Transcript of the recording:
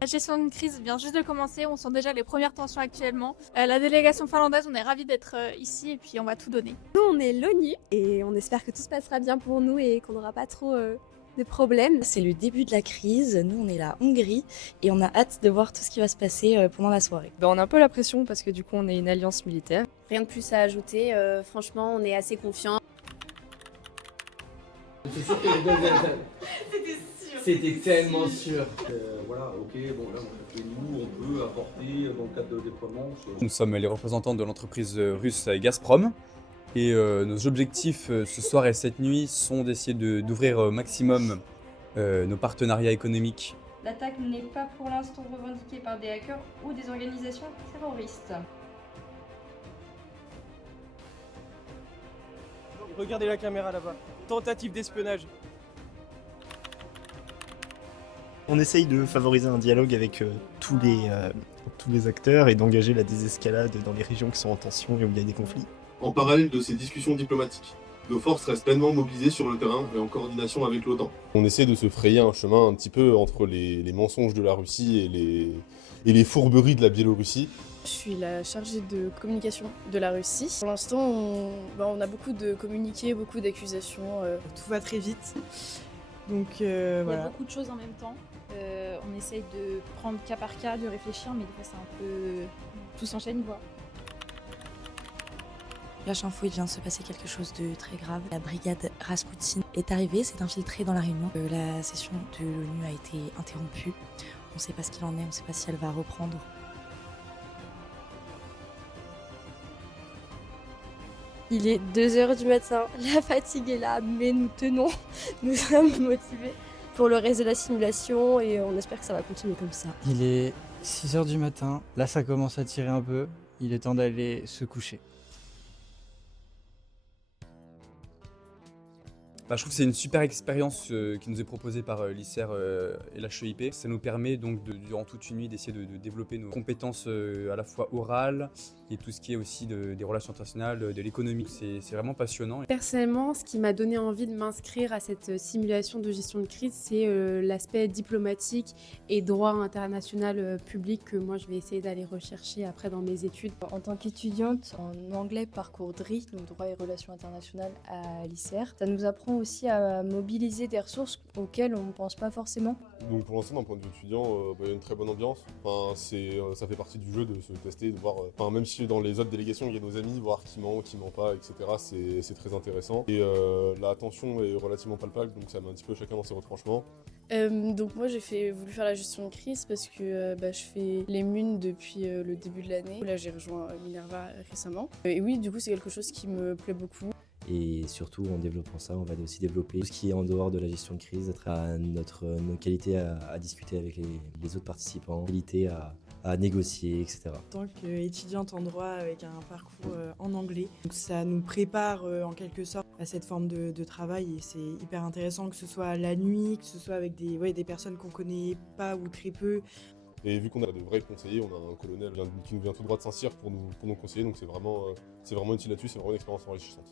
La gestion de crise vient juste de commencer, on sent déjà les premières tensions actuellement. La délégation finlandaise, on est ravis d'être ici et puis on va tout donner. Nous, on est l'ONU et on espère que tout se passera bien pour nous et qu'on n'aura pas trop de problèmes. C'est le début de la crise, nous on est la Hongrie et on a hâte de voir tout ce qui va se passer pendant la soirée. On a un peu la pression parce que du coup on est une alliance militaire. Rien de plus à ajouter, franchement on est assez confiants. C'est sûr que c'était sûr. C'était tellement sûr. Voilà, ok, bon là, nous, on peut apporter dans le cadre de déploiement. Nous sommes les représentants de l'entreprise russe Gazprom. Et nos objectifs ce soir et cette nuit sont d'essayer d'ouvrir au maximum nos partenariats économiques. L'attaque n'est pas pour l'instant revendiquée par des hackers ou des organisations terroristes. Regardez la caméra là-bas. Tentative d'espionnage. On essaye de favoriser un dialogue avec tous les acteurs et d'engager la désescalade dans les régions qui sont en tension et où il y a des conflits. En parallèle de ces discussions diplomatiques, nos forces restent pleinement mobilisées sur le terrain et en coordination avec l'OTAN. On essaie de se frayer un chemin un petit peu entre les mensonges de la Russie et les fourberies de la Biélorussie. Je suis la chargée de communication de la Russie. Pour l'instant, on a beaucoup de communiqués, beaucoup d'accusations. Tout va très vite. Donc Il y a voilà. beaucoup de choses en même temps. On essaye de prendre cas par cas, de réfléchir, mais des fois c'est un peu... Tout s'enchaîne quoi. Flash info, il vient de se passer quelque chose de très grave. La brigade Rasputin est arrivée, s'est infiltrée dans la réunion. La session de l'ONU a été interrompue. On ne sait pas ce qu'il en est, on ne sait pas si elle va reprendre. Il est 2h du matin, la fatigue est là, mais nous tenons, nous sommes motivés pour le reste de la simulation et on espère que ça va continuer comme ça. Il est 6h du matin, là ça commence à tirer un peu, il est temps d'aller se coucher. Je trouve que c'est une super expérience qui nous est proposée par l'ICER et l'HEIP. Ça nous permet donc durant toute une nuit d'essayer de développer nos compétences à la fois orales et tout ce qui est aussi des relations internationales, de l'économie. C'est vraiment passionnant. Personnellement, ce qui m'a donné envie de m'inscrire à cette simulation de gestion de crise, c'est l'aspect diplomatique et droit international public que moi je vais essayer d'aller rechercher après dans mes études. En tant qu'étudiante en anglais parcours DRI, donc droit et relations internationales à l'ICER, ça nous apprend aussi à mobiliser des ressources auxquelles on ne pense pas forcément. Donc pour l'instant, d'un point de vue étudiant, il y a une très bonne ambiance. Ça fait partie du jeu de se tester, de voir, même si dans les autres délégations il y a nos amis, voir qui ment pas, etc. C'est très intéressant. Et la tension est relativement palpable, donc ça met un petit peu chacun dans ses retranchements. Donc moi j'ai voulu faire la gestion de crise parce que je fais les MUN depuis le début de l'année. Là j'ai rejoint Minerva récemment. Et oui, du coup c'est quelque chose qui me plaît beaucoup. Et surtout, en développant ça, on va aussi développer tout ce qui est en dehors de la gestion de crise, nos qualités à discuter avec les autres participants, qualités à négocier, etc. En tant qu'étudiante en droit avec un parcours en anglais, donc ça nous prépare en quelque sorte à cette forme de travail et c'est hyper intéressant que ce soit la nuit, que ce soit avec des personnes qu'on connaît pas ou très peu. Et vu qu'on a de vrais conseillers, on a un colonel qui nous vient tout droit de Saint-Cyr pour nous conseiller, donc c'est vraiment utile là-dessus, c'est vraiment une expérience enrichissante.